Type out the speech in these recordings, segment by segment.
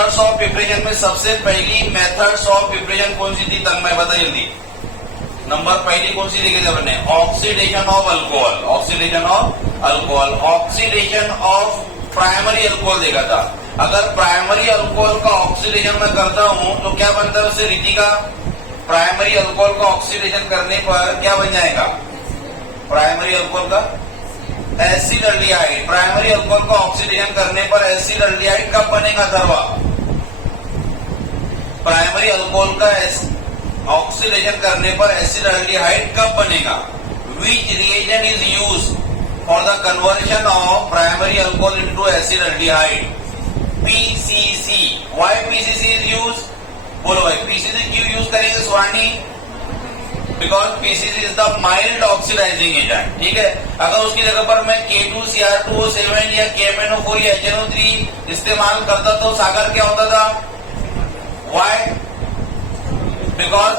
Methods of preparation में सबसे पहली मेथड्स ऑफ प्रिपरेशन कौन सी थी? तन्मय बता जल्दी। नंबर पहली कौन सी लिखी थी अपने? Oxidation of alcohol, oxidation of alcohol, oxidation of primary alcohol देखा था। अगर प्राइमरी अल्कोहल का ऑक्सीडेशन मैं करता हूं तो क्या बनता है उससे? रितिका, प्राइमरी अल्कोहल का ऑक्सीडेशन करने पर क्या बन जाएगा? प्राइमरी अल्कोहल का एसिड एल्डिहाइड। प्राइमरी अल्कोहल का ऑक्सीडेशन करने पर एसिड एल्डिहाइड कब बनेगा? दरवा। प्राइमरी अल्कोहल का ऑक्सीडेशन करने पर एसिड एल्डिहाइड कब बनेगा? Which reagent is use for the conversion of primary alcohol into acetaldehyde? PCC. Why PCC is used? बोलो भाई, PCC क्यों यूज करेंगे Swani? Because PCC is the mild oxidizing agent. ठीक है, अगर उसकी जगह पर मैं K2Cr2O7 या KMnO4 या HNO3 इस्तेमाल करता तो सागर क्या होता था? Why? Because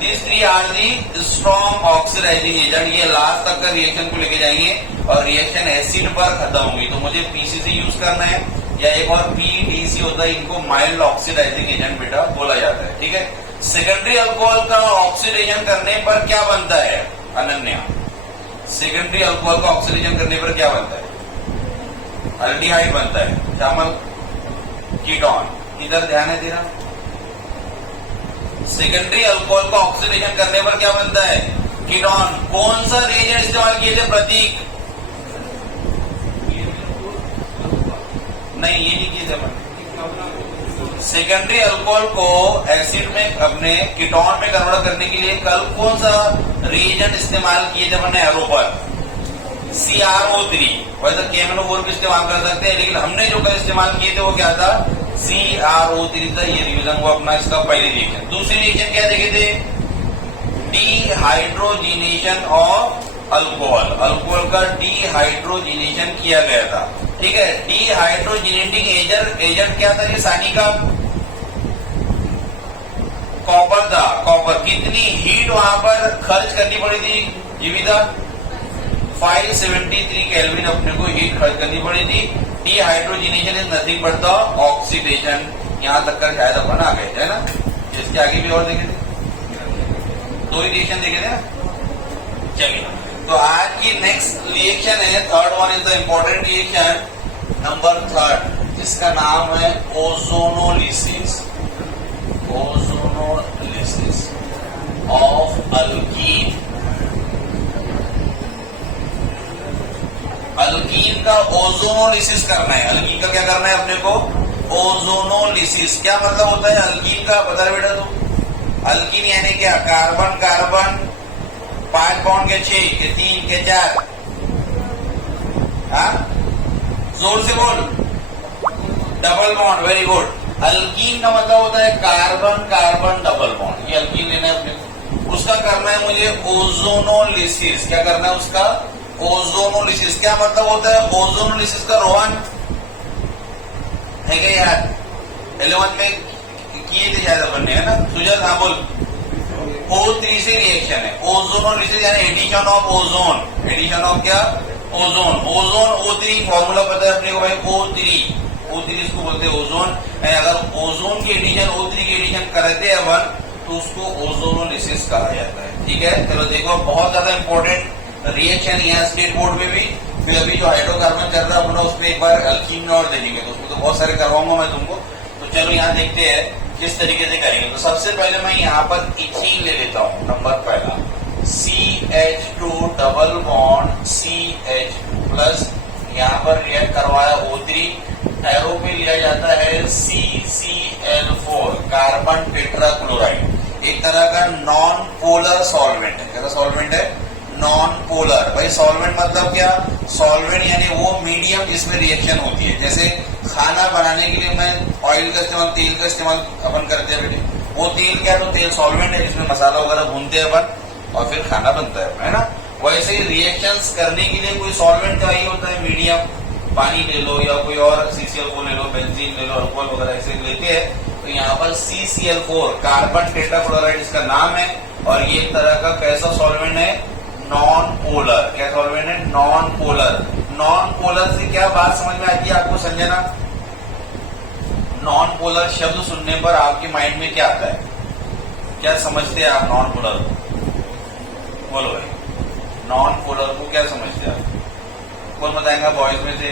these three are the strong oxidizing agent. ये लास्ट तक का रिएक्शन को लेके जाएंगे और रिएक्शन एसिड पर खत्म होगी, तो मुझे PCC यूज करना है या एक और PDC होता है, इनको माइल्ड ऑक्सीडाइजिंग एजेंट बेटा बोला जाता है। ठीक है, सेकेंडरी अल्कोहल का ऑक्सीडेशन करने पर क्या बनता है? अनन्या, सेकेंडरी अल्कोहल का ऑक्सीडेशन करने पर क्या बनता है? एल्डिहाइड बनता है। श्यामल, कीटोन, इधर ध्यान है तेरा। सेकेंडरी अल्कोहल का ऑक्सीडेशन करने पर क्या बनता है? कीटोन। कौन सा रिएजेंट इस्तेमाल किए थे प्रतीक? नहीं, ये नहीं किए थे। सेकेंडरी अल्कोहल को एसिड में अपने कीटोन में कन्वर्ट करने के लिए कल कौन सा रिएजेंट इस्तेमाल किए थे अपने एरो पर? CrO3। वैसे KMnO4 भी इस्तेमाल कर सकते हैं, लेकिन हमने जो कल इस्तेमाल किए थे वो क्या था? CrO3 था। ये रिवीजन हुआ अपना इसका पहले रिएक्शन। दूसरी रिएक्शन क्या देखे थे? Dehydrogenation of alcohol. अल्कोहल का डिहाइड्रोजिनेशन किया गया था। ठीक है, डिहाइड्रोजिनेटिंग एजेंट क्या था? ये सानी का कॉपर था। कॉपर। कितनी हीट वहां पर खर्च करनी पड़ी थी जीविता? 573 केल्विन अपने को हीट खर्च करनी पड़ी थी। Dehydrogenation is nothing but the oxidation. यहां तक कर शायद अपन आ गए थे ना। इसके आगे भी और देखे थे, 2 ही रिएक्शन देखे थे ना। चलिए, तो आज की नेक्स्ट रिएक्शन है, third one is the important reaction number 3, जिसका नाम है ozonolysis. Ozonolysis of alkyne. Alkyne का ओजोनोलिसिस करना है। अल्कीन का क्या करना है अपने को? ओजोनोलिसिस। क्या मतलब होता है अल्कीन का? बता रहे बेटा तू। अल्कीन यानी क्या? कार्बन कार्बन 5 बॉन्ड के 6 के 3 के 4। जोर से बोल। Double bond. Very good. Alkyne का मतलब होता है कार्बन कार्बन डबल बॉन्ड। ये अल्कीन लेना है अपने। उसका करना है मुझे ओजोनोलिसिस। क्या करना है उसका? ओजोनोलिसिस। क्या मतलब होता है ओजोनोलिसिस का? रोहन है क्या यार? 11 में किए थे शायद अपन ने, है ना? सुजल, हाँ बोल। O3 से रिएक्शन है। ओजोनोलिसिस यानी addition of ozone. Addition of क्या? ओजोन। ओजोन O3 फॉर्मूला पता है अपने को भाई? O3 इसको बोलते हैं ओजोन। अगर ओजोन की एडिशन O3 की एडिशन करते हैं अपन तो उसको ओजोनोलिसिस कहा जाता है। ठीक है, चलो देखो, बहुत ज्यादा इंपॉर्टेंट रिएक्शन यहाँ स्टेट बोर्ड में भी। फिर अभी जो हाइड्रोकार्बन चल रहा है अपना, उसमें एक बार अल्कीन में और देखेंगे, तो उसमें तो बहुत सारे करवाऊंगा मैं तुमको। तो चलो यहाँ देखते हैं किस तरीके से करेंगे। तो सबसे पहले मैं यहाँ पर इथीन ले लेता हूँ। नंबर पहला CH2 double bond CH2 plus, यहाँ पर रिएक्ट करवाया O3, एरो पे लिया जाता है CCl4 कार्बन टेट्राक्लोराइड। एक तरह का नॉन पोलर सॉल्वेंट है। क्या सॉल्वेंट है? Non polar. भाई सॉल्वेंट मतलब क्या? सॉल्वेंट यानी वो मीडियम जिसमें रिएक्शन होती है। जैसे खाना बनाने के लिए मैं ऑयल का इस्तेमाल, तेल का इस्तेमाल अपन करते हैं बेटे, वो तेल क्या है? तो तेल सॉल्वेंट है जिसमें मसाला वगैरह भूनते हैं अपन और फिर खाना बनता है ना। वैसे ही रिएक्शंस करने के लिए कोई सॉल्वेंट चाहिए होता है मीडियम। पानी ले लो या कोई और CCl4 ले लो, बेंजीन ले लो, अल्कोहल वगैरह ऐसे लेते हैं। तो यहाँ पर CCl4 कार्बन टेट्राक्लोराइड इसका नाम है और ये एक तरह का कैसा सॉल्वेंट है? Non polar. क्या सॉल्वेंट है? Non polar. नॉन पोलर से क्या बात समझ में आती है आपको संजना? नॉन पोलर शब्द सुनने पर आपके माइंड में क्या आता है, क्या समझते हैं आप नॉन पोलर को? बोलो भाई, नॉन पोलर को क्या समझते हैं आप? कौन बताएगा बॉयज में से?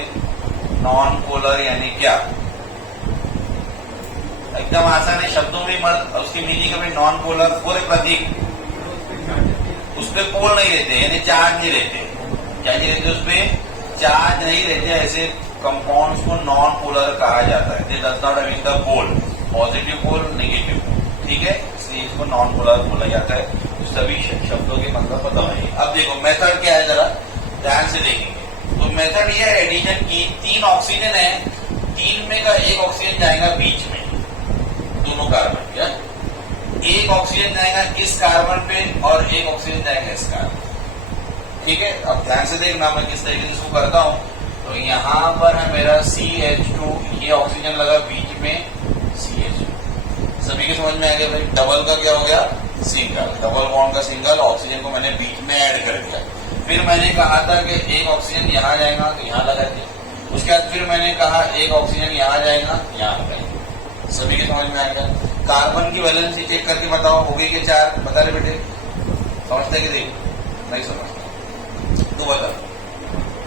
नॉन पोलर यानी क्या? एकदम आसान है, शब्दों में मत, उसकी मीनिंग में नॉन पोलर पूरे प्रतीक, उस पर पोल नहीं रहते, यानी चार्ज नहीं रहते। क्या नहीं रहते? उस पर चार्ज नहीं रहते, ऐसे कंपाउंड्स को नॉन पोलर कहा जाता है। They does not have the pole, positive pole, negative pole, ठीक है, इसलिए इसको नॉन पोलर बोला जाता है। तो सभी शब्दों के मतलब पता होंगे। अब देखो मेथड क्या है, जरा ध्यान से देखेंगे। तो मेथड ये है एडिशन की, 3 ऑक्सीजन है, 3 में का एक ऑक्सीजन जाएगा बीच में, दोनों कार्बन, क्या एक ऑक्सीजन जाएगा इस कार्बन पे और एक ऑक्सीजन जाएगा इस कार्बन, ठीक है। अब ध्यान से देखना मैं किस तरीके से इसको करता हूं। तो यहाँ पर है मेरा CH2, ये ऑक्सीजन लगा बीच में CH2, सभी के समझ में आ गया भाई। डबल का क्या हो गया? सिंगल, डबल बॉन्ड का सिंगल, ऑक्सीजन को मैंने बीच में ऐड कर दिया। फिर मैंने कहा था कि एक ऑक्सीजन यहाँ जाएगा तो यहाँ लगा दिया, उसके बाद फिर मैंने कहा एक ऑक्सीजन यहाँ जाएगा, यहाँ लगाएगा, सभी के समझ में आ गया। कार्बन की वैलेंसी चेक करके बताओ, हो गई कि 4? बता रहे बेटे, समझते कि नहीं समझते? तो बता,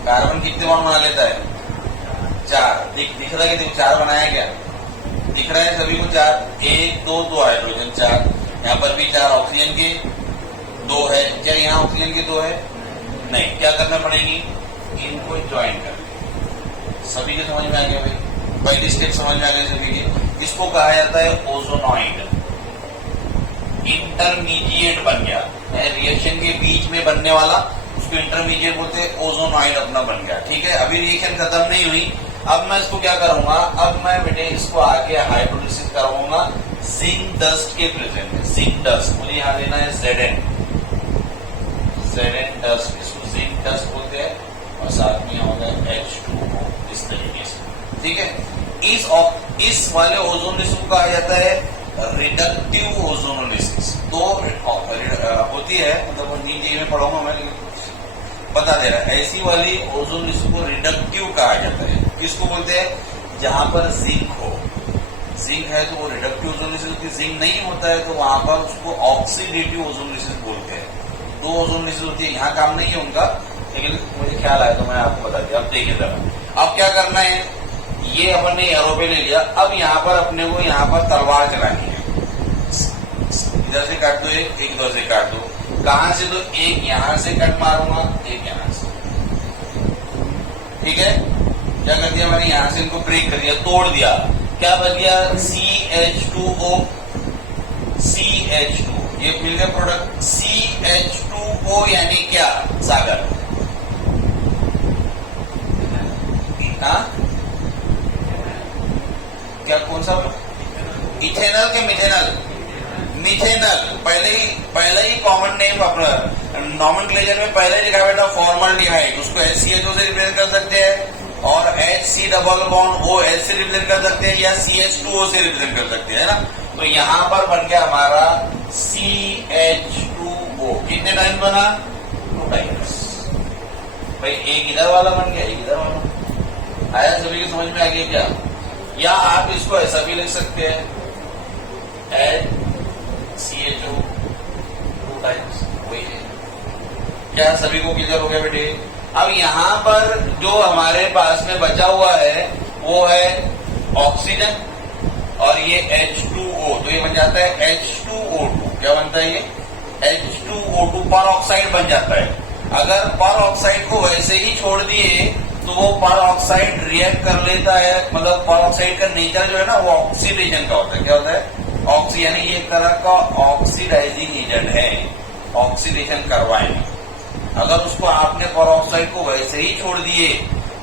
कार्बन कितने बॉन्ड बना लेता है? 4। दिख रहा है कि 4 बनाया क्या? दिख रहा है सभी को 4, 1 2 2 हाइड्रोजन 4, यहाँ पर भी 4 ऑक्सीजन के 2 है, क्या यहाँ ऑक्सीजन के 2 है? नहीं, क्या करना पड़ेगी? इनको ज्वाइन कर, सभी के समझ में आ गया भाई। पहली स्टेप समझ में आ गई सभी की। इसको कहा जाता है ओजोनॉइड, इंटरमीडिएट बन गया, रिएक्शन के बीच में बनने वाला, उसको इंटरमीडिएट बोलते हैं, ओजोनॉइड अपना बन गया, ठीक है। अभी रिएक्शन खत्म नहीं हुई, अब मैं इसको क्या करूंगा, अब मैं बेटे इसको आगे हाइड्रोलिसिस कराऊंगा जिंक डस्ट के प्रेजेंट में। जिंक डस्ट मुझे यहाँ लेना है Zn डस्ट, इसको जिंक डस्ट बोलते हैं, और साथ में होगा H2O, इस तरीके से, ठीक है। इस वाले ओजोनोलिसिस को कहा जाता है रिडक्टिव ओजोनोलिसिस। 2 होती है, मतलब नीचे में पढ़ाऊंगा मैं, बता दे रहा है। ऐसी वाली ओजोनोलिसिस को रिडक्टिव कहा जाता है। किसको बोलते हैं? जहां पर जिंक हो, जिंक है तो वो रिडक्टिव ओजोनोलिसिस होती है, जिंक नहीं होता है तो वहां पर उसको ऑक्सीडेटिव ओजोनोलिसिस बोलते हैं। 2 ओजोनोलिसिस होती है, यहाँ काम नहीं है उनका, लेकिन मुझे ख्याल आया तो मैं आपको बता दिया। अब देखिए जरा, अब क्या करना है, ये अपन ने एरो पे ले लिया, अब यहाँ पर अपने को यहाँ पर तलवार चलानी है, इधर से काट दो, एक इधर से काट दो। कहां से? तो एक यहाँ से कट मारूंगा, एक यहाँ से, ठीक है। क्या कर दिया मैंने? यहाँ से इनको ब्रेक कर दिया, तोड़ दिया, क्या बच गया? CH2O, CH2, ये मिल गया प्रोडक्ट CH2O, यानी क्या? सागर। हाँ, क्या, कौन सा? इथेनल के मिथेनल? मिथेनल पहले ही कॉमन नेम अपना नॉमेनक्लेचर में पहले लिखा बेटा फॉर्मल्डिहाइड, उसको HCHO से रिप्रेजेंट कर सकते हैं, और HC डबल बॉन्ड OH से रिप्रेजेंट कर सकते हैं, या CH2O से रिप्रेजेंट कर सकते हैं, है ना। तो यहाँ पर बन गया हमारा CH2O। कितने टाइम बना? 2 टाइम्स भाई, एक इधर वाला बन गया, एक इधर वाला। आया सभी की समझ में आ गया क्या? या आप इसको ऐसा भी लिख सकते हैं, CHO 2 टाइम्स, वही है। क्या सभी को क्लियर हो गया बेटे? अब यहाँ पर जो हमारे पास में बचा हुआ है वो है ऑक्सीजन, और ये H2O, तो ये बन जाता है H2O2। क्या बनता है ये? H2O2 पर ऑक्साइड बन जाता है। अगर पर ऑक्साइड को वैसे ही छोड़ दिए तो वो पर ऑक्साइड रिएक्ट कर लेता है, मतलब पर ऑक्साइड का नेचर जो है ना वो ऑक्सीडेशन का होता है। क्या होता है? ऑक्सी, यानी ये एक तरह का ऑक्सीडाइजिंग एजेंट है, ऑक्सीडेशन करवाएंगे। अगर उसको आपने पर ऑक्साइड को वैसे ही छोड़ दिए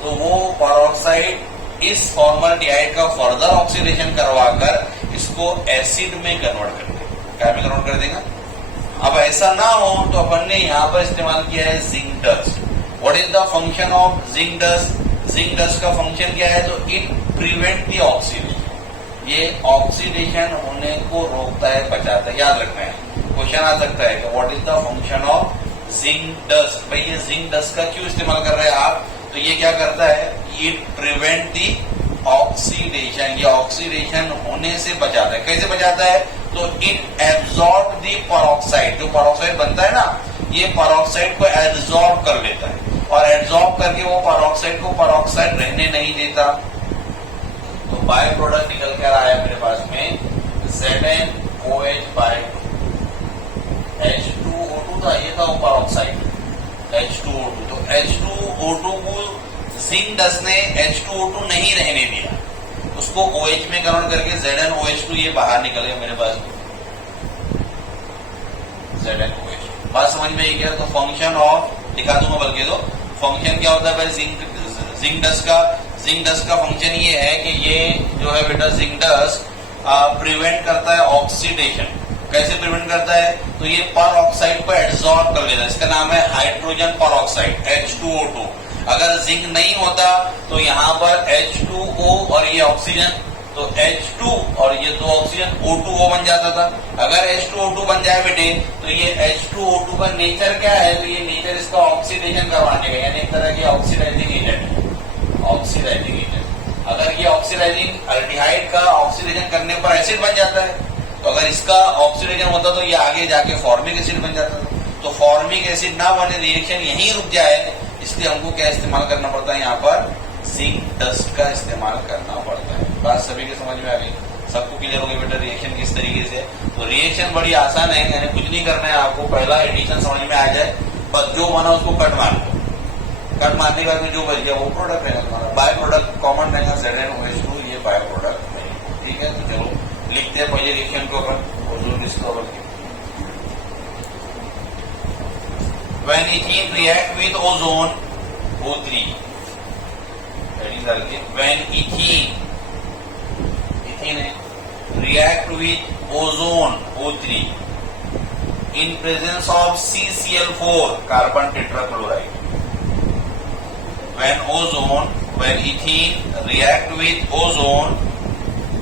तो वो पर ऑक्साइड इस फॉर्मल्डिहाइड का फर्दर ऑक्सीडेशन करवाकर इसको एसिड में कन्वर्ट कर देगा। क्या में कन्वर्ट कर देगा? अब ऐसा ना हो तो अपन ने यहाँ पर इस्तेमाल किया है zinc dust. What is the function of zinc dust? Zinc dust का फंक्शन क्या है? तो इट प्रिवेंट द ऑक्सीडेशन, ये ऑक्सीडेशन होने को रोकता है, बचाता है। याद रखना है, क्वेश्चन आ सकता है कि what is the function of zinc dust. भाई ये जिंक डस्ट का क्यों इस्तेमाल कर रहे हैं आप? तो ये क्या करता है? इट प्रिवेंट दी ऑक्सीडेशन, ये ऑक्सीडेशन होने से बचाता है। कैसे बचाता है? तो इट एब्जॉर्ब दी पेरोक्साइड, जो पेरोक्साइड बनता है ना, ये पेरोक्साइड को एब्जॉर्ब कर लेता है और एब्जॉर्ब करके वो पेरोक्साइड को पेरोक्साइड रहने नहीं देता। तो बाय प्रोडक्ट निकल कर आया मेरे पास में ZnOH/2, H2O2 था, ये था वो पेरोक्साइड H2O2। तो H2O2 को जिंक डस्ट ने H2O2 नहीं रहने दिया, उसको OH में कन्वर्ट करके ZnOH2 ये बाहर निकल गया मेरे पास ZnOH। बात समझ में आई क्या? तो फंक्शन ऑफ दिखा दूंगा, बल्कि तो फंक्शन क्या होता है भाई जिंक डस्ट का फंक्शन ये है कि ये जो है बेटा जिंक डस्ट प्रिवेंट करता है ऑक्सीडेशन। कैसे प्रिवेंट करता है? तो ये पर ऑक्साइड को एब्सॉर्ब कर लेता है, इसका नाम है हाइड्रोजन पर ऑक्साइड H2O2। अगर जिंक नहीं होता तो यहाँ पर H2O और ये ऑक्सीजन, तो H2 और ये दो ऑक्सीजन O2O बन जाता था। अगर H2O2 बन जाए बेटे तो ये H2O2 का नेचर क्या है? तो ये नेचर इसका ऑक्सीडेशन करवाने का, यानी एक तरह की ऑक्सीडाइजिंग एजेंट है, ऑक्सीडाइजिंग एजेंट। अगर ये ऑक्सीडाइजिंग अल्डिहाइड का ऑक्सीडेशन करने पर एसिड बन जाता है, तो अगर इसका ऑक्सीडेशन होता तो ये आगे जाके फॉर्मिक एसिड बन जाता था। तो फॉर्मिक एसिड ना बने, रिएक्शन यहीं रुक जाए, इसलिए हमको क्या इस्तेमाल करना पड़ता है? यहाँ पर जिंक डस्ट का इस्तेमाल करना पड़ता है। बात सभी के समझ में आ गई? सबको क्लियर हो गई बेटा रिएक्शन किस तरीके से? तो रिएक्शन बड़ी आसान है, यानी कुछ नहीं करना है आपको, पहला एडिशन समझ में आ जाए, बस जो बना उसको कट मार दो। कट मारने के बाद में जो बच गया वो प्रोडक्ट रहेगा तुम्हारा। बाय प्रोडक्ट कॉमन रहेगा ZnOH2, ये बाय प्रोडक्ट रहेगा। ठीक है, तो चलो लिखते हैं पहले रिएक्शन को अपन ओजोन डिस्कवर की। When ethene react with ozone O3, when ethene react with ozone O3 in presence of CCl4 carbon tetrachloride, when ethene react with ozone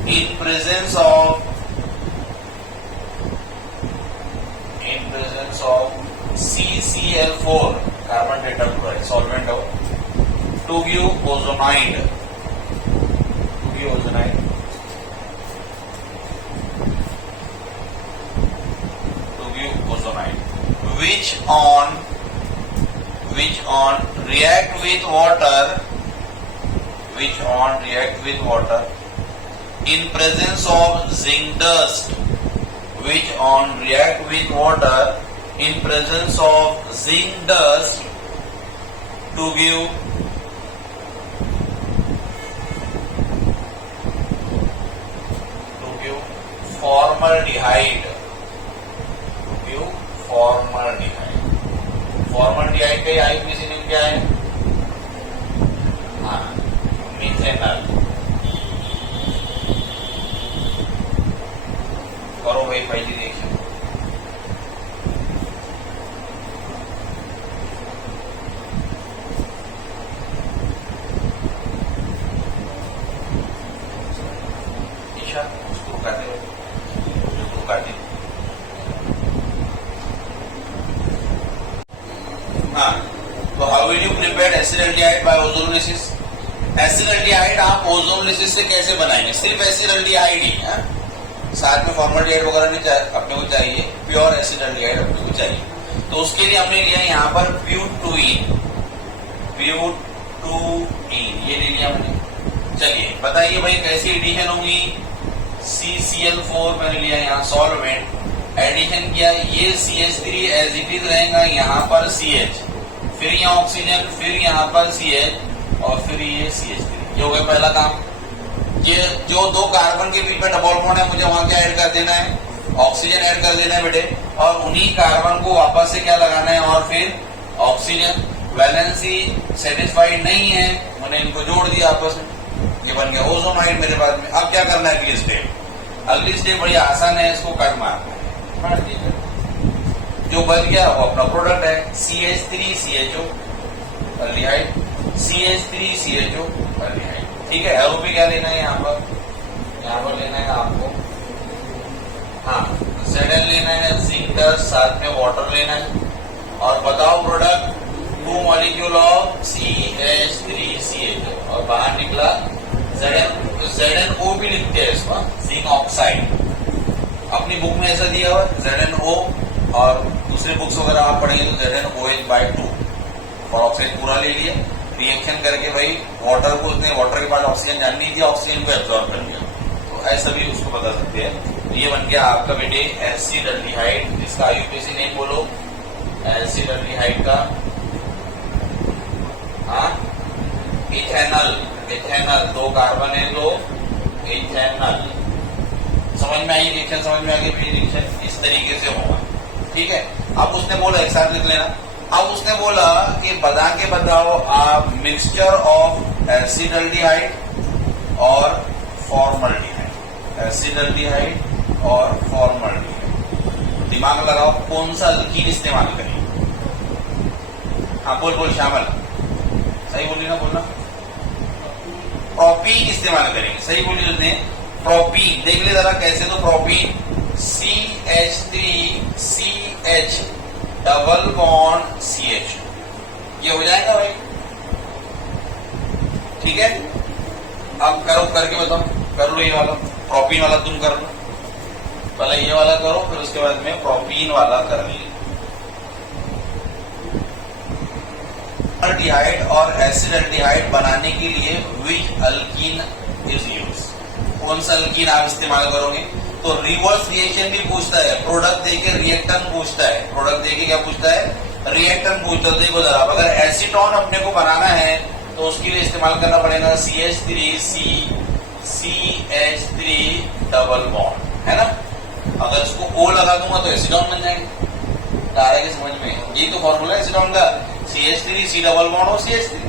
in presence of CCl4 carbon tetrachloride solvent हो, to give ozonide, which on react with water in presence of zinc dust, which on react with water in presence of zinc dust to give formaldehyde, formaldehyde का isotope क्या है? हाँ, methanol. करो भाई पहली reaction. उसको काटे हाँ। तो how will you prepare acetaldehyde by ozonolysis? Acetaldehyde आप ओजोनोलिसिस से कैसे बनाएंगे? सिर्फ एसिडल्डिहाइड ही है, साथ में फॉर्मल्डिहाइड वगैरह नहीं अपने को चाहिए, प्योर एसिडल्डिहाइड अपने को चाहिए। तो उसके लिए हमने लिया यहाँ पर ब्यूटूइन, ये ले लिया हमने। चलिए बताइए भाई कैसी एडिशन होगी? CCl4 मैंने लिया यहाँ सॉल्वेंट, एडिशन किया, ये CH3 एज इट इज रहेगा, यहाँ पर CH, फिर यहाँ ऑक्सीजन, फिर यहाँ पर CH और फिर ये CH3। ये हो गया पहला काम। ये जो दो कार्बन के बीच में डबल बॉन्ड है, मुझे वहां क्या ऐड कर देना है? ऑक्सीजन ऐड कर देना है बेटे, और उन्हीं कार्बन को वापस से क्या लगाना है? और फिर ऑक्सीजन। वैलेंसी सेटिस्फाइड नहीं है, मैंने इनको जोड़ दिया आपस में, ये बन गया ओजोनाइड मेरे पास में। अब क्या करना है? अगली स्टेप, अगली स्टेप बड़ी आसान है, इसको कट मारना है। जो बच गया वो अपना प्रोडक्ट है, CH3CHO अल्डिहाइड, CH3CHO अल्डिहाइड। ठीक है, एरो पे क्या लेना है? यहाँ पर लेना है आपको, हाँ Zn लेना है, जिंक डस्ट, साथ में वाटर लेना है, और बताओ प्रोडक्ट 2 मॉलिक्यूल ऑफ CH3CHO और बाहर निकला ZnO भी लिखते हैं इसको, जिंक ऑक्साइड। अपनी बुक में ऐसा दिया हुआ ZnO, और दूसरे बुक्स वगैरह आप पढ़ेंगे तो ZnOH/2 और ऑक्सीजन पूरा ले लिया, रिएक्शन करके भाई वाटर को, उसने वाटर के बाद ऑक्सीजन जान नहीं दिया, ऑक्सीजन को एब्जॉर्ब कर लिया, तो ऐसा भी उसको बता सकते हैं। तो ये बन गया आपका बेटे एसिडल्डिहाइड। इसका आईयूपीएसी नेम बोलो, एसिडल्डिहाइड का इथेनल। इथेनल, 2 कार्बन है तो इथेनल। समझ में आई रिएक्शन? समझ में आ गई रिएक्शन इस तरीके से होगा, ठीक है। अब उसने बोला, एक साथ लिख लेना, अब उसने बोला कि बता के बताओ आप मिक्सचर ऑफ एसिडल्डिहाइड और फॉर्मल्डिहाइड। एसिडल्डिहाइड और फॉर्मल्डिहाइड, दिमाग लगाओ कौन सा अल्कीन इस्तेमाल करें। हाँ बोल श्यामल, सही बोली ना, बोलना। प्रोपीन इस्तेमाल करेंगे, सही बोली उसने, प्रोपीन। देख ले जरा कैसे, तो propene CH3CH double bond CH, ये हो जाएगा भाई, ठीक है। अब करो, करके बताओ, कर लो ये वाला, प्रोपीन वाला तुम कर लो, पहले ये वाला करो, फिर उसके बाद में प्रोपीन वाला कर लीजिए। एल्डिहाइड और एसिडल्डिहाइड बनाने के लिए विच अल्कीन इज यूज, कौन सा अल्कीन आप इस्तेमाल करोगे। तो रिवर्स रिएक्शन भी पूछता है, प्रोडक्ट देके रिएक्टेंट पूछता है, प्रोडक्ट देके क्या पूछता है, रिएक्टेंट पूछता है। देखो जरा, अगर एसीटोन अपने को बनाना है तो उसके लिए इस्तेमाल करना पड़ेगा CH3CH3 डबल बॉन्ड, है ना। अगर इसको O लगा दूंगा तो एसीटोन बन जाएगा। आ रहा है समझ में, यही तो फॉर्मूला है एसीटोन का, CH3C डबल बॉन्ड हो CH3।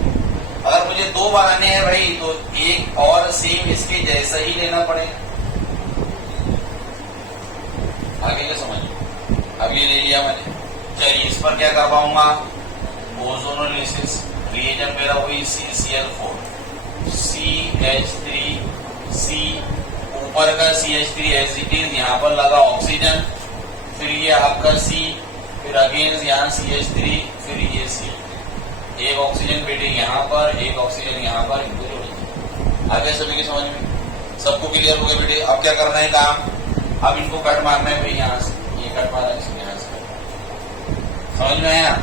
अगर मुझे 2 बनाने हैं भाई तो एक और सेम इसके जैसा ही लेना पड़ेगा। आगे क्या समझ, अब ये ले लिया मैंने, चलिए इस पर क्या कर पाऊंगा, ओजोनोलिसिस। रिएजेंट मेरा वही CCl4, CH3C, ऊपर का CH3 एज इट इज, यहाँ पर लगा ऑक्सीजन, फिर ये आपका C, फिर अगेन यहाँ CH3, फिर ये C, एक ऑक्सीजन बेटे यहाँ पर, एक ऑक्सीजन यहाँ पर, इनको जोड़ेंगे। आगे सभी के समझ में, सबको क्लियर हो गया बेटे। अब क्या करना है काम, अब इनको कट मारना है भाई, यहाँ से ये कट मारा, इसको यहाँ से, समझ में आया।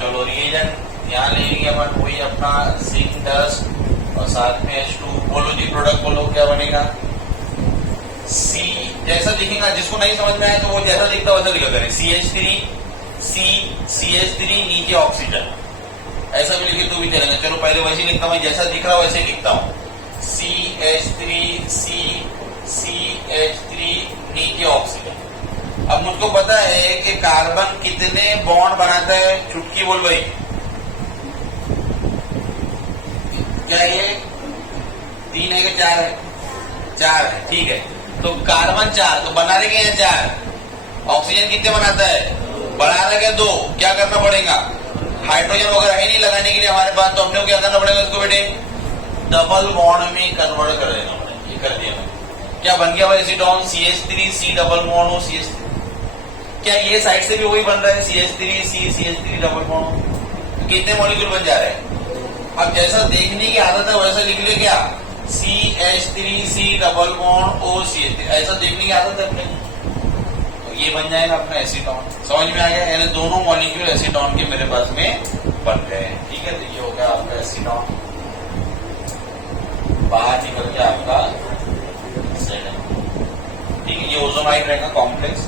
चलो रिएजेंट यहाँ ले लिया अपन, वही अपना जिंक डस्ट और साथ में H2। बोलो जी प्रोडक्ट बोलो, क्या बनेगा, C जैसा दिखेगा, जिसको नहीं समझ में आया तो वो जैसा दिखता वैसा लिखा करें, CH3 नीचे ऑक्सीजन, ऐसा भी लिखे तो भी चलेगा। चलो पहले वैसे लिखता हूँ, जैसा दिख रहा वैसे लिखता हूँ, CH3 नीचे ऑक्सीजन। अब मुझको पता है कि कार्बन कितने बॉन्ड बनाता है, चुटकी बोल भाई, क्या ये 3 है कि 4 है, 4 है, ठीक है। तो कार्बन 4, तो बना रहे क्या 4, ऑक्सीजन कितने बनाता है, बढ़ा रहे क्या 2, क्या करना पड़ेगा, हाइड्रोजन वगैरह है नहीं लगाने के लिए हमारे पास, तो अपने को क्या करना पड़ेगा, उसको बेटे डबल बॉन्ड में कन्वर्ट कर देना पड़ेगा। ये कर दिया मैंने, क्या बन गया भाई एसीटोन, CH3C डबल बॉन्ड हो CH3, क्या ये साइड से भी वही बन रहा है CH3C डबल बॉन्ड, कितने मॉलिक्यूल बन जा रहे हैं। अब जैसा देखने की आदत है वैसा लिख ले, क्या CH3C डबल बॉन्ड OCH3, ऐसा देखने की आदत है अपने, तो ये बन जाएगा अपना एसीटोन। समझ में आ गया, यानी दोनों मॉलिक्यूल एसीटोन के मेरे पास में बन गए, ठीक है। तो ये हो गया आपका एसीटोन, बाहर निकल के आपका ठीक है। ये ओजोनाइड रहेगा कॉम्प्लेक्स,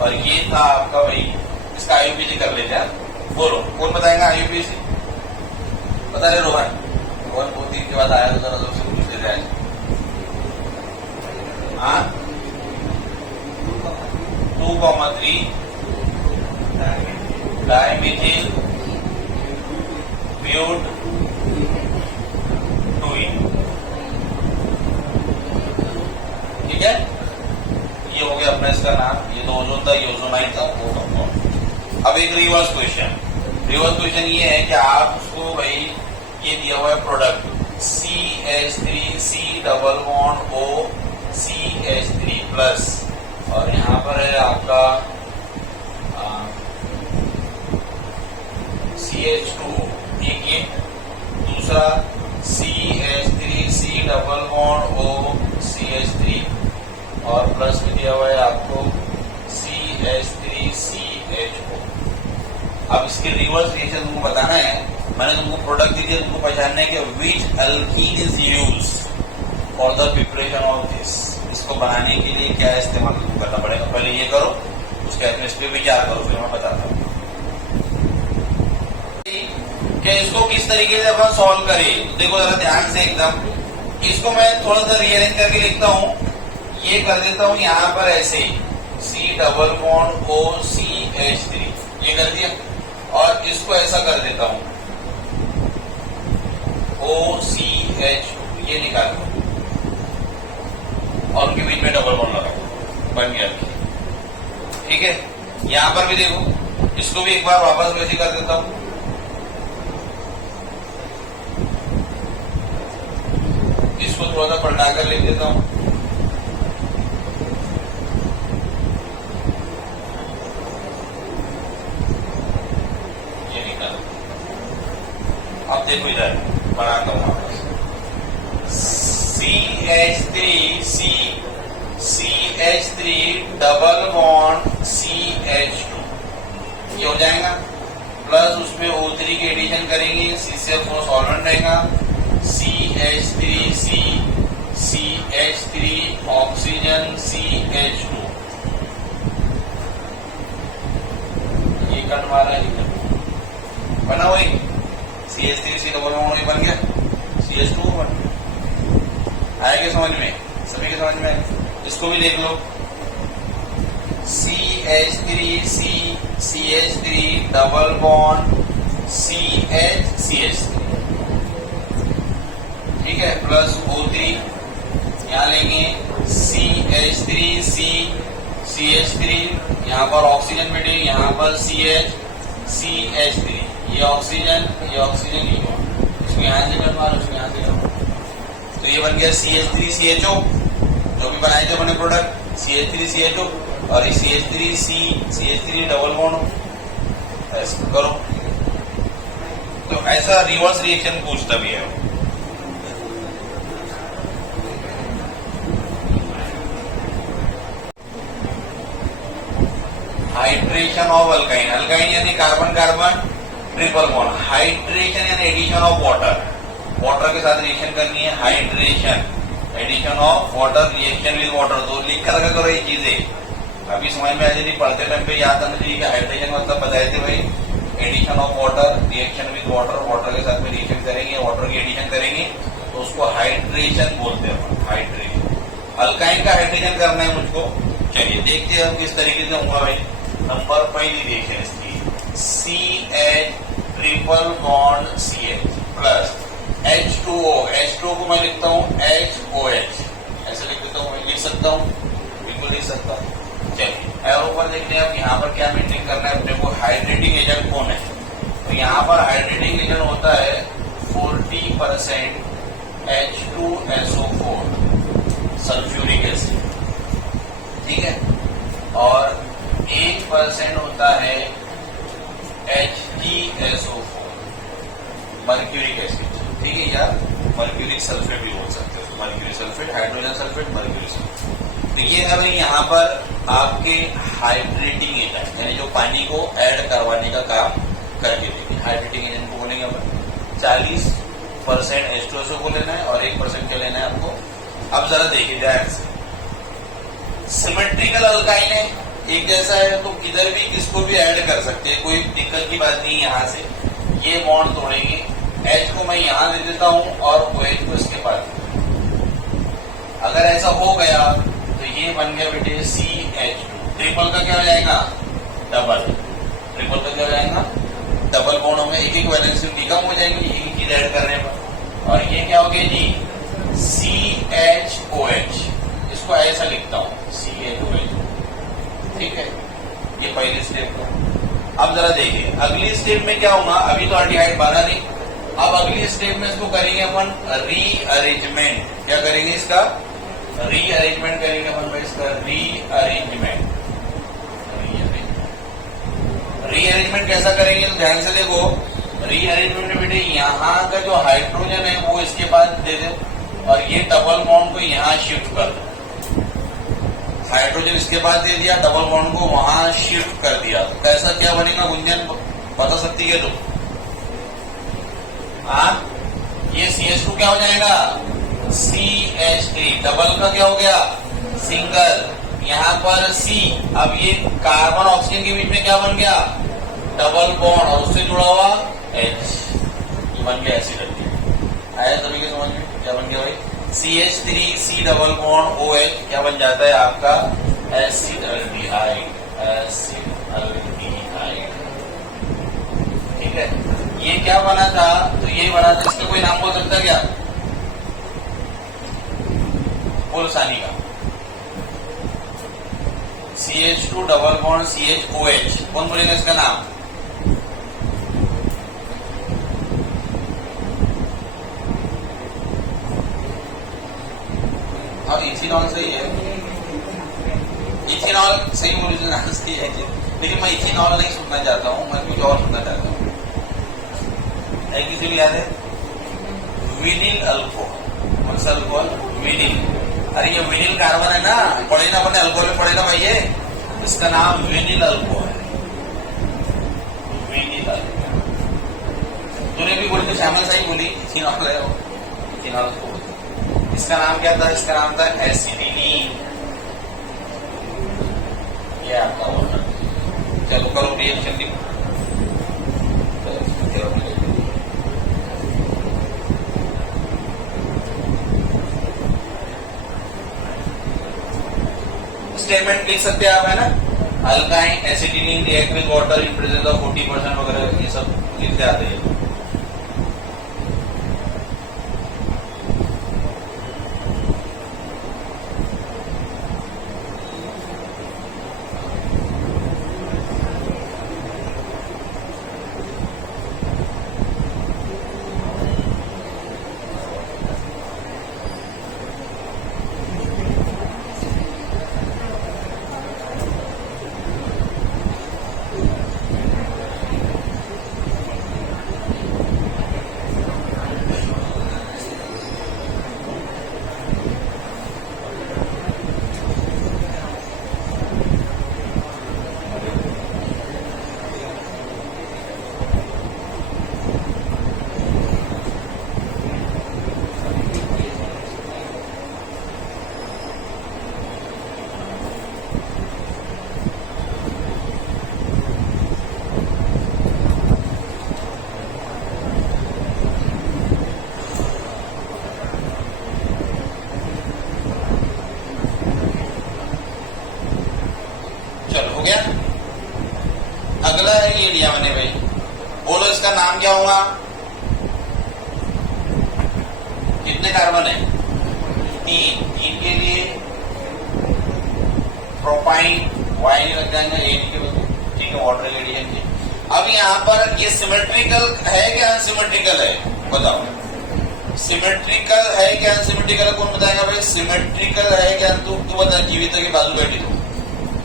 और ये था आपका भाई, इसका आईयूपीसी कर लेते हैं। बोलो कौन बताएगा आईयूपीसी, बता रहे रोहन, रोहन बहुत दिन के बाद आया तो जरा उससे पूछ लेते हैं। हाँ 2,3 डाइमिथिल ब्यूट टूइन, ठीक है। ये हो गया अपना इसका नाम, ये तो ओजोन था, ये ओजोनाइड था, वो कंपाउंड। अब एक रिवर्स क्वेश्चन, रिवर्स क्वेश्चन ये है कि आप उसको भाई ये दिया हुआ है product CH3C double bond O CH3 plus, और यहाँ पर है आपका CH2, ठीक है। दूसरा CH3C डबल बॉन्ड OCH3 और प्लस में दिया हुआ है आपको CH3CHO। अब इसके रिवर्स रिएक्शन तुमको बताना है। मैंने तुमको प्रोडक्ट दी थी, तुमको पहचानना है कि which alkene is use for the preparation of this. इसको बनाने के लिए क्या इस्तेमाल तुमको करना पड़ेगा, पहले ये करो, उसके बाद इस पे विचार करो, फिर मैं बताता हूँ कि इसको किस तरीके से अपन सॉल्व करें। देखो जरा ध्यान से एकदम, इसको मैं थोड़ा सा रीअरेंज करके लिखता हूँ। ये कर देता हूँ यहाँ पर ऐसे C डबल बॉन्ड OCH3, ये कर दिया, और इसको ऐसा कर देता हूँ OCH2, ये निकाल दो और उनके बीच में डबल बॉन्ड लगाओ, बन गया। ठीक है, यहां पर भी देखो, इसको भी एक बार वापस वैसे कर देता हूं। इसको थोड़ा सा पलटा कर लिख देता हूं। ये निकाल, अब देखो इधर बनाता हूं वापस CH3 डबल बॉन्ड CH2, ये हो जाएगा। प्लस उसमें O3 की एडिशन करेंगे, CCl4 सॉल्वेंट रहेगा, CH3 ऑक्सीजन CH2, ये कट मारा है, बना वही CH3 डबल बॉन्ड बन गया, CH2 बन गया। आएगा समझ में, सभी के समझ में। इसको भी देख लो, CH3 डबल बॉन्ड CH3, ठीक है, प्लस O3 यहाँ लेंगे, CH3 यहाँ पर ऑक्सीजन बैठे, यहाँ पर CH3, ये ऑक्सीजन, इसको यहाँ से कर मारो, उसको यहाँ से कर। तो ये बन गया CH3CHO, जो भी बनाए थे अपने प्रोडक्ट CH3CHO, और ये CH3 डबल बॉन्ड ऐसा करो। तो ऐसा रिवर्स रिएक्शन पूछता भी है। हाइड्रेशन ऑफ अल्काइन, अल्काइन यानी carbon carbon triple bond, hydration यानी एडिशन ऑफ वाटर, वाटर के साथ रिएक्शन करनी है, hydration, addition of water, reaction with water. तो लिख कर रखा करो ये चीजें, अभी समझ में आ जाती, पढ़ते टाइम पे याद आना चाहिए कि हाइड्रेशन मतलब बताए थे भाई, addition of water, reaction with water, water के साथ में रिएक्शन करेंगे, वाटर की एडिशन करेंगे, तो उसको हाइड्रेशन बोलते हैं, हाइड्रेशन। अल्काइन का हाइड्रेशन करना है मुझको, चलिए देखते हैं हम किस तरीके से होगा भाई। नंबर पहली रिएक्शन इसकी, CH triple bond CH plus H2O को मैं लिखता हूँ HOH, ऐसे लिख देता हूँ, लिख सकता हूँ, बिल्कुल लिख सकता हूँ। चलिए और ऊपर देखते हैं अब यहाँ पर क्या मेंटेन करना है अपने को, हाइड्रेटिंग एजेंट कौन है। तो यहाँ पर हाइड्रेटिंग एजेंट होता है 40% H2SO4 सल्फ्यूरिक एसिड, ठीक है, और 1% होता है HgSO4 मर्क्यूरिक एसिड, ठीक है, या मर्क्यूरिक सल्फेट भी बोल सकते हो, mercuric sulphate, hydrogen sulphate, mercuric sulphate. तो ये है भाई यहाँ पर आपके हाइड्रेटिंग एजेंट, यानी जो पानी को ऐड करवाने का काम करके देंगे, हाइड्रेटिंग एजेंट को बोलेंगे अपन। 40% H2SO को लेना है और 1% क्या लेना है आपको। अब जरा देखिए ध्यान से, सिमेट्रिकल अल्काइन है, एक जैसा है, तो किधर भी किसको भी ऐड कर सकते हैं, कोई दिक्कत की बात नहीं। यहाँ से ये बॉन्ड तोड़ेंगे, H को मैं यहाँ दे देता हूँ और OH को इसके पास। अगर ऐसा हो गया तो ये बन गया बेटे CH2, ट्रिपल का क्या हो जाएगा, डबल, ट्रिपल का क्या हो जाएगा, डबल बॉन्ड होंगे, एक एक वैलेंसी कम हो जाएगी एक चीज ऐड करने पर। और ये क्या हो गया जी, CHOH, इसको ऐसा लिखता हूँ CHOH, ठीक है, ये पहली स्टेप को। अब जरा देखिए अगली स्टेप में क्या होगा, अभी तो एल्डिहाइड बना नहीं, अब अगली स्टेप में इसको करेंगे अपन रीअरेंजमेंट। क्या करेंगे, इसका रीअरेंजमेंट करेंगे अपन भाई, इसका रीअरेंजमेंट कैसा करेंगे, तो ध्यान से देखो, रीअरेंजमेंट में बेटे यहाँ का जो हाइड्रोजन है वो इसके पास दे दे, और ये डबल बॉन्ड को यहाँ शिफ्ट कर दो। हाइड्रोजन इसके पास दे दिया, डबल बॉन्ड को वहां शिफ्ट कर दिया, तो कैसा क्या बनेगा गुंजन बता सकती है तुम? हाँ, ये CH2 क्या हो जाएगा? CH3। डबल का क्या हो गया? सिंगल। यहाँ पर C, अब ये कार्बन ऑक्सीजन के बीच में क्या बन गया? डबल बॉन्ड, और उससे जुड़ा हुआ H, ये बन गया एसिड। आया सभी के समझ में? क्या बन गया भाई? CH3 C double bond OH क्या बन जाता है आपका? Acid aldehyde. एसिड एल्डिहाइड, ठीक है। ये क्या बना था? तो ये बना था, इसका कोई नाम बोल सकता है क्या? बोल सानी का। CH2 डबल बॉन्ड CHOH, कौन बोलेगा इसका नाम? और इथेनॉल सही है, इथेनॉल सही बोली तो सही है, लेकिन मैं इथेनॉल नहीं सुनना चाहता हूँ, मैं कुछ और सुनना चाहता हूँ। किसी को याद है? विनिल अल्कोहल। कौन सा अल्कोहल? विनिल। अरे ये विनिल कार्बन है ना, पढ़े ना अपने अल्कोहल में पढ़े ना भाई, ये इसका नाम विनिल अल्कोहल है। विनिल अल्कोहल तूने भी बोली तो श्यामल सही बोली, इथेनॉल है वो, इथेनॉल को। इसका नाम क्या था? इसका नाम था एसिटिलीन। ये आपका होना। चलो करो रिएक्शन की। स्टेटमेंट लिख सकते हैं आप, है ना? Alkyne acetylene react with water in presence of 40% वगैरह, ये सब लिखते आते हैं। हो गया। अगला है ये लिया मैंने भाई, बोलो इसका नाम क्या होगा? कितने कार्बन है? 3। 3 के लिए प्रोपाइन वाई नहीं लग जाएंगे 8 के बजे, ठीक है, वाटर एडिशन के। अब यहाँ पर ये सिमेट्रिकल है क्या अनसिमेट्रिकल है? बताओ, सिमेट्रिकल है क्या अनसिमेट्रिकल है? कौन बताएगा भाई? सिमेट्रिकल है क्या? तू बता, जीवित के बाजू बैठी हो।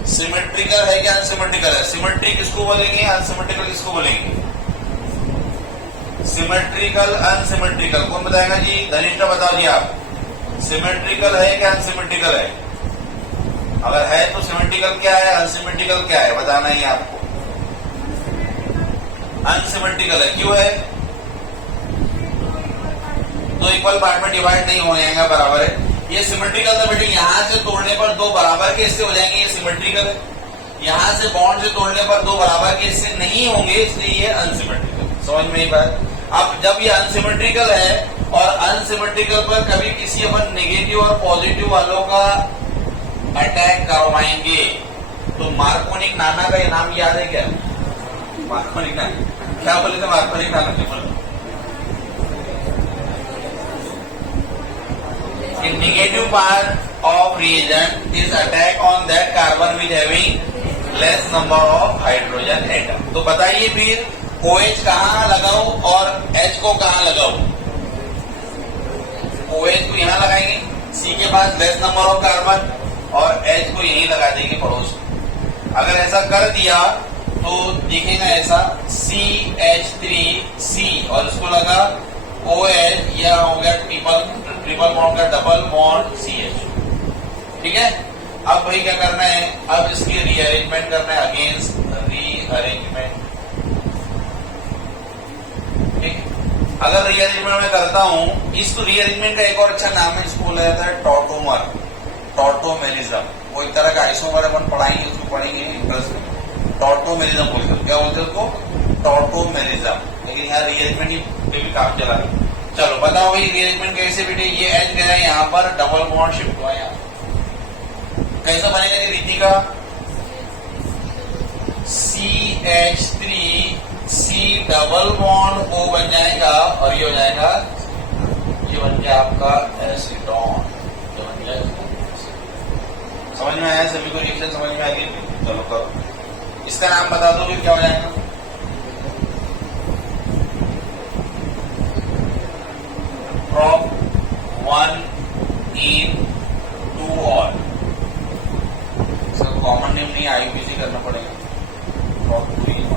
सिमेट्रिकल है क्या अनसिमेट्रिकल है? सिमेट्रिक किसको बोलेंगे, अनसिमेट्रिकल किसको बोलेंगे? सिमेट्रिकल अनसिमेट्रिकल कौन बताएगा जी? धनिष्ठा बताओ जी आप, सिमेट्रिकल है क्या अनसिमेट्रिकल है? अगर है तो सिमेट्रिकल क्या है, अनसिमेट्रिकल क्या है, बताना ही आपको। अनसिमेट्रिकल है, क्यों है? तो इक्वल पार्ट में डिवाइड नहीं हो जाएगा, बराबर है। ये सिमेट्रिकल था बेटे, यहां से तोड़ने पर 2 बराबर के हिस्से हो जाएंगे, ये सिमेट्रिकल है। यहां से बॉन्ड से तोड़ने पर 2 बराबर के हिस्से नहीं होंगे, इसलिए ये अनसिमेट्रिकल। समझ में नहीं बात? अब जब ये अनसिमेट्रिकल है और अनसिमेट्रिकल पर कभी किसी अपन नेगेटिव और पॉजिटिव वालों का अटैक करवाएंगे तो मार्कोनिक नाना का ये नाम याद है क्या? मार्कोनिक नाना क्या बोले थे? मार्कोनिक नाना क्यों बोले? The negative part of reagent is attack on that carbon with having less number of hydrogen atom. तो बताइए फिर OH कहाँ लगाऊं और H को कहाँ लगाऊं? OH को यहाँ लगाएंगे, C के पास लेस नंबर ऑफ कार्बन, और H को यहीं लगा देंगे पड़ोस में। अगर ऐसा कर दिया तो दिखेगा ऐसा CH3C और इसको लगा OH, यह हो गया ट्रिपल बॉन्ड का डबल बॉन्ड CH। ठीक है, अब भाई क्या करना है, अब इसकी रीअरेंजमेंट करना है, अगेंस्ट रीअरेंजमेंट। ठीक, अगर रीअरेंजमेंट में करता हूं, इसको रीअरेंजमेंट का एक और अच्छा नाम है, इसको बोला जाता है टॉटोमर, टॉटोमेरिज्म। वो एक तरह का आइसोमर अपन पढ़ाएंगे, उसको पढ़ेंगे इंटरेस्ट में, टॉटोमेरिज्म बोलते हैं। क्या बोलते हैं उसको, टॉटोमेरिज्म। लेकिन यहाँ रीअरेंजमेंट पे भी काम चला है। चलो बताओ भाई रीअरेंजमेंट कैसे बेटे, ये एच गया यहाँ पर, डबल बॉन्ड शिफ्ट हुआ यहाँ, कैसा बनेगा ये रीति का, CH3 C double bond O बन जाएगा और ये हो जाएगा, ये बन गया आपका एसीटोन। ये बन गया, समझ में आया सभी को, रिएक्शन समझ में आ गई। चलो करो, इसका नाम बता दो फिर क्या हो जाएगा, prop 1 in 2 और कॉमन नेम नहीं, IUPAC करना पड़ेगा, prop 2 in 1।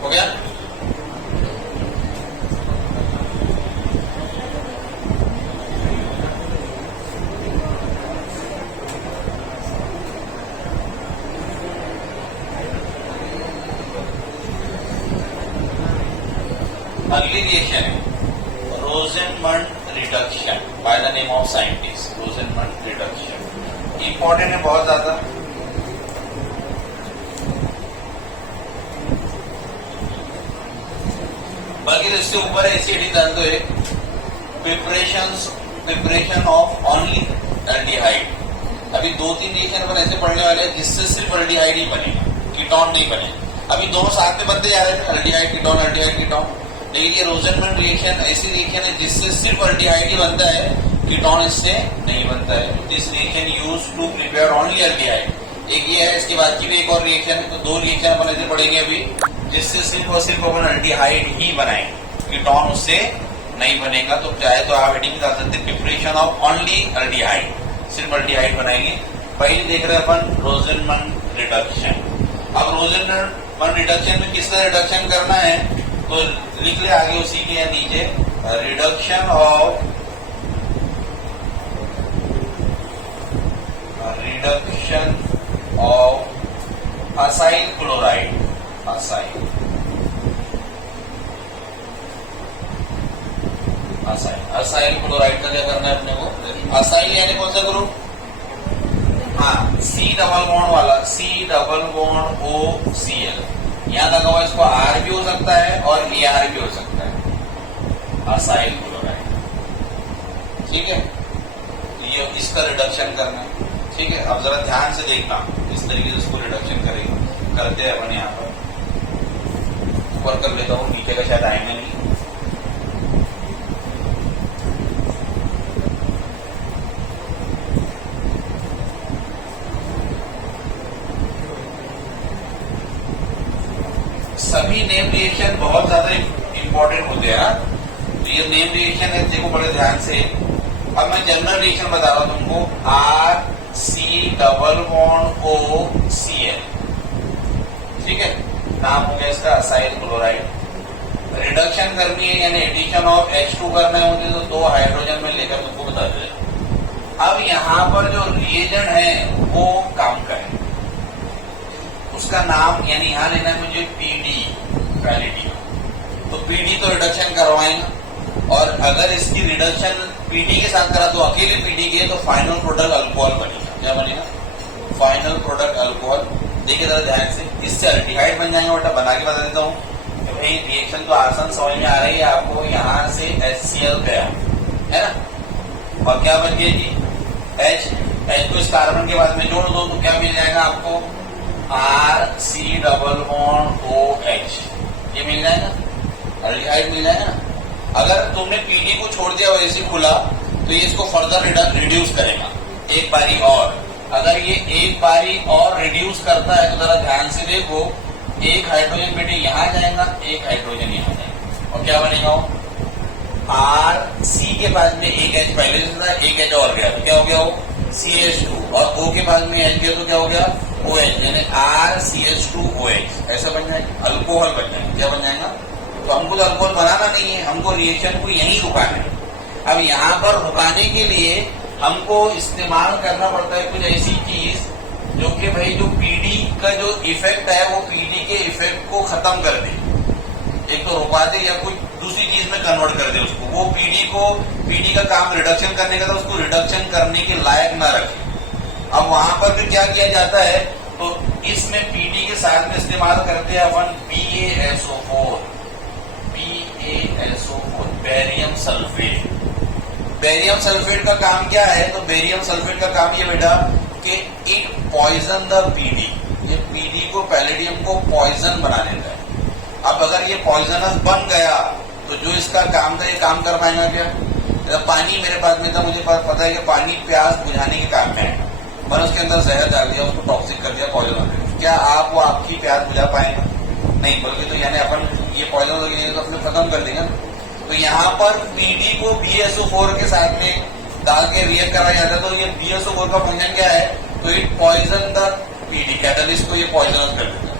हो गया, अगली रिएक्शन है Rosenmund reduction by the name of scientist, Rosenmund reduction. Important है बहुत ज्यादा, बल्कि इससे ऊपर है, इसकी हेडिंग डाल दो, प्रिपरेशन ऑफ ओनली एल्डिहाइड। अभी 2-3 रिएक्शन अपन ऐसे पढ़ने वाले हैं जिससे सिर्फ एल्डिहाइड ही बनेगा, कीटोन नहीं बनेगा। अभी दोनों साथ में बनते जा रहे थे, एल्डिहाइड कीटोन, एल्डिहाइड कीटोन। लेकिन ये रोजेनमंड रिएक्शन ऐसी रिएक्शन है जिससे सिर्फ एल्डिहाइड ही बनता है, कीटोन इससे नहीं बनता है। This reaction used to prepare only aldehyde. एक ये है, इसके बाद की भी एक और रिएक्शन है, तो 2 रिएक्शन अपन ऐसे पढ़ेंगे अभी जिससे सिर्फ और सिर्फ अपन एल्डिहाइड ही बनाएंगे, कीटोन उससे नहीं बनेगा। तो चाहे तो आप हेडिंग डाल सकते हैं प्रिपरेशन ऑफ ओनली एल्डिहाइड, सिर्फ एल्डिहाइड बनाएंगे। पहले देख रहे हैं अपन रोजेनमंड रिडक्शन। अब रोजेनमंड रिडक्शन में किसका रिडक्शन करना है, तो लिख ले आगे उसी के नीचे, reduction of acyl chloride, acyl chloride का क्या करना है अपने को, असाइल यानी कौन सा ग्रुप, हाँ C डबल बॉन्ड वाला, C डबल बॉन्ड OCl। यहां लगा हुआ, इसको R भी हो सकता है और AR भी हो सकता है, असाइल क्लोराइड। ठीक है, ये इसका रिडक्शन करना है। ठीक है, अब जरा ध्यान से देखना, इस तरीके से इसको रिडक्शन करेंगे, करते हैं अपन। यहाँ पर ऊपर कर लेता हूँ, नीचे का शायद आएंगे नहीं। सभी नेम रिएक्शन बहुत ज्यादा इंपॉर्टेंट होते हैं। तो ये नेम रिएक्शन है, देखो बड़े ध्यान से। अब मैं जनरल रिएक्शन बता रहा हूं तुमको, RC डबल बॉन्ड OCl। ठीक है, नाम हो गया इसका असाइल क्लोराइड। रिडक्शन करनी है यानी एडिशन ऑफ H2 करना है मुझे, तो 2 हाइड्रोजन में लेकर तुमको बता दे। अब यहाँ पर जो रिएजेंट है वो काम का है, उसका नाम यानी यहां लेना है मुझे पीडी, पैलेडियम। तो पीडी तो रिडक्शन करवाएंगे और अगर इसकी रिडक्शन पीडी के साथ करा तो अकेले पीडी के तो फाइनल प्रोडक्ट अल्कोहल बनेगा। क्या बनेगा? Final product alcohol. देखिए जरा ध्यान से, इससे अल्डिहाइड बन जाएंगे। बेटा बना के बता देता हूँ कि भाई रिएक्शन तो आसान समझ में आ रही है आपको। यहाँ से HCl गया है ना, और क्या बन गया जी? H को इस कार्बन के बाद में जोड़ दो तो क्या मिल जाएगा आपको? RC double bond OH। ये मिल जाएगा, अल्डिहाइड मिल जाएगा ना। अगर तुमने पीडी को छोड़ दिया वैसे खुला तो ये इसको फर्दर रिड्यूस करेगा एक बारी और। अगर ये एक बारी और रिड्यूस करता है तो जरा ध्यान से देखो, एक हाइड्रोजन बेटे यहाँ जाएगा, एक हाइड्रोजन यहाँ जाएगा, और क्या बनेगा? RC के पास में एक H पहले से था, एक H और गया तो क्या हो गया? वो CH2, और O के पास में H गया तो क्या हो गया? OH, यानी RCH2OH। ऐसा बन जाएगा, अल्कोहल बन जाएगा। क्या बन जाएगा? तो हमको तो अल्कोहल बनाना नहीं है, हमको रिएक्शन को यहीं रुकाना है। अब यहाँ पर रुकाने के लिए हमको इस्तेमाल करना पड़ता है कुछ ऐसी चीज जो कि भाई जो पीडी का जो इफेक्ट है वो पीडी के इफेक्ट को खत्म कर दे। एक तो रुका दे या कुछ दूसरी चीज में कन्वर्ट कर दे उसको। वो पीडी का काम रिडक्शन करने का था, उसको रिडक्शन करने के लायक ना रखे। अब वहां पर फिर क्या किया जाता है? तो इसमें पीडी के साथ में इस्तेमाल करते हैं अपन BaSO4, barium sulphate. Barium sulphate का काम क्या है? तो बेरियम सल्फेट का काम ये बेटा कि इट पॉइजन द पीडी। ये पीडी को, पैलेडियम को पॉइजन बना देता है। अब अगर ये पॉइजनस बन गया तो जो इसका काम था ये काम कर पाएगा क्या? जब पानी मेरे पास में था, मुझे पता है कि पानी प्यास बुझाने के काम में है, मैंने उसके अंदर जहर डाल दिया, उसको टॉक्सिक कर दिया, पॉइजन। क्या आप वो आपकी प्यास बुझा पाएगा? नहीं, बल्कि तो यानी अपन ये पॉइजन तो अपने खत्म कर देंगे। तो यहाँ पर पीडी को BaSO4 के साथ में डाल के रिएक्ट कराया जाता है। तो ये BaSO4 का फंक्शन क्या है? तो it poison the PD, catalyst को ये पॉइजनस कर देगा।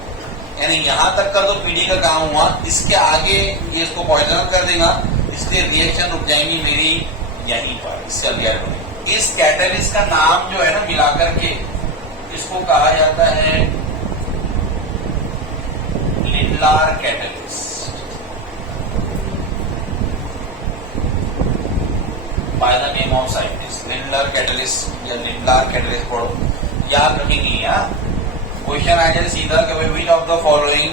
यानी यहाँ तक का तो पीडी का काम हुआ, इसके आगे ये इसको पॉइजनस कर देगा, इसलिए रिएक्शन रुक जाएंगी मेरी यहीं पर, इससे अल्डिहाइड बनेगी। इस कैटलिस्ट का नाम जो है ना मिलाकर के, इसको कहा जाता है Lindlar catalyst. Bye the name of scientist Lindlar catalyst या लिंडलार कैटलिस्ट पढ़ो, याद रखेंगे। क्वेश्चन आ जाए सीधा कि भाई which of the following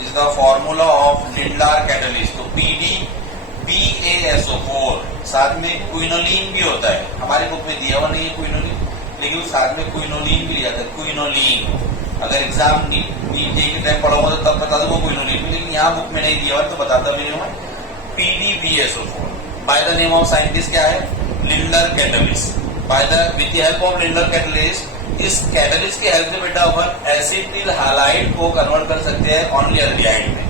is the formula of Lindlar catalyst. तो पीडी BaSO4, साथ में क्विनोलिन भी होता है। हमारे बुक में दिया हुआ नहीं है क्विनोलिन, लेकिन साथ में क्विनोलिन भी लिया जाता है। क्विनोलिन अगर एग्जाम नीचे के टाइम पढ़ोगे तो तब बता दूंगा क्विनोलिन भी, लेकिन यहाँ बुक में नहीं दिया हुआ तो बताता भी नहीं हूँ। PDBaSO4 bye the name of scientist क्या है? Lindlar catalyst. By the with the help of Lindlar catalyst, इस कैटलिस्ट की हेल्प से बेटा अपन एसिटिल हैलाइड को कन्वर्ट कर सकते हैं ओनली अल्डिहाइड में,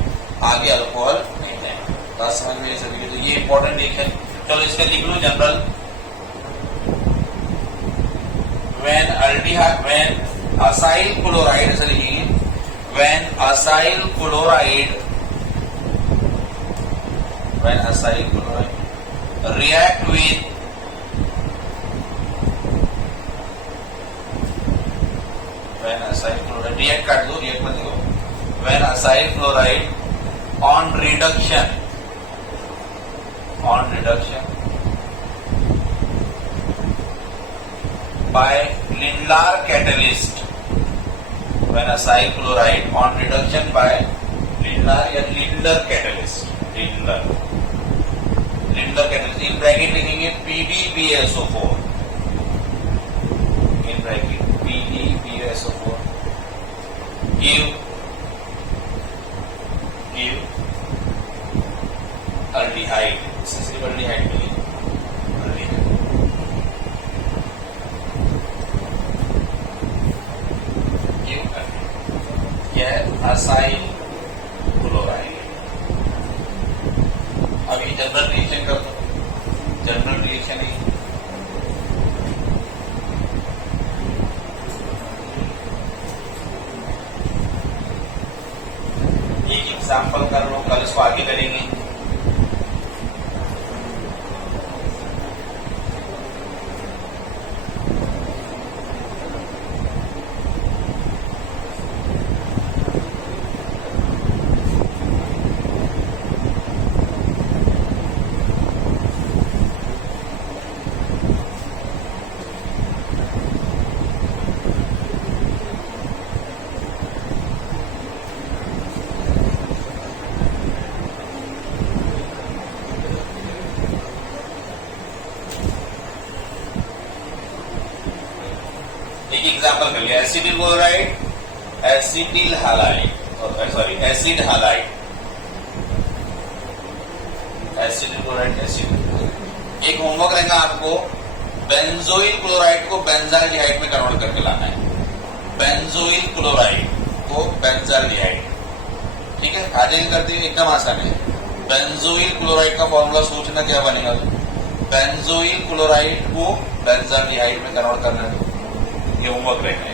आगे अल्कोहल नहीं जाएगा। बात समझ में सभी? तो ये इंपॉर्टेंट है। चलो इसका लिख लो जनरल। व्हेन असाइल क्लोराइड, ऐसा लिखेंगे, when acyl chloride react with when acyl chloride react काट दो, react मत दो। when acyl chloride on reduction by Lindlar catalyst, when acyl chloride on reduction by Lindlar या Lindlar catalyst, Lindlar catalyst in bracket लिखेंगे PDBaSO4, in bracket PDBaSO4 give aldehyde, इससे सिर्फ aldehyde मिलेगी। यह असाइल क्लोराइड। अब ये जनरल रिएक्शन कर दो, जनरल रिएक्शन ही एक एग्जाम्पल कर लो, कल इसको आगे करेंगे। एग्जाम्पल कर लिया, acetyl chloride, acetyl halide, sorry acid halide, acetyl chloride, acid. एक होमवर्क रहेगा आपको, बेंजोइल क्लोराइड को बेंजाल्डिहाइड में कन्वर्ट करके लाना है, बेंजोइल क्लोराइड को बेंजाल्डिहाइड। ठीक है, आगे करते हुए एकदम आसान है। बेंजोइल क्लोराइड का फॉर्मूला सोचना क्या बनेगा, बेंजोइल क्लोराइड को बेंजाल्डिहाइड में कन्वर्ट करना है, ये होमवर्क रहेगा।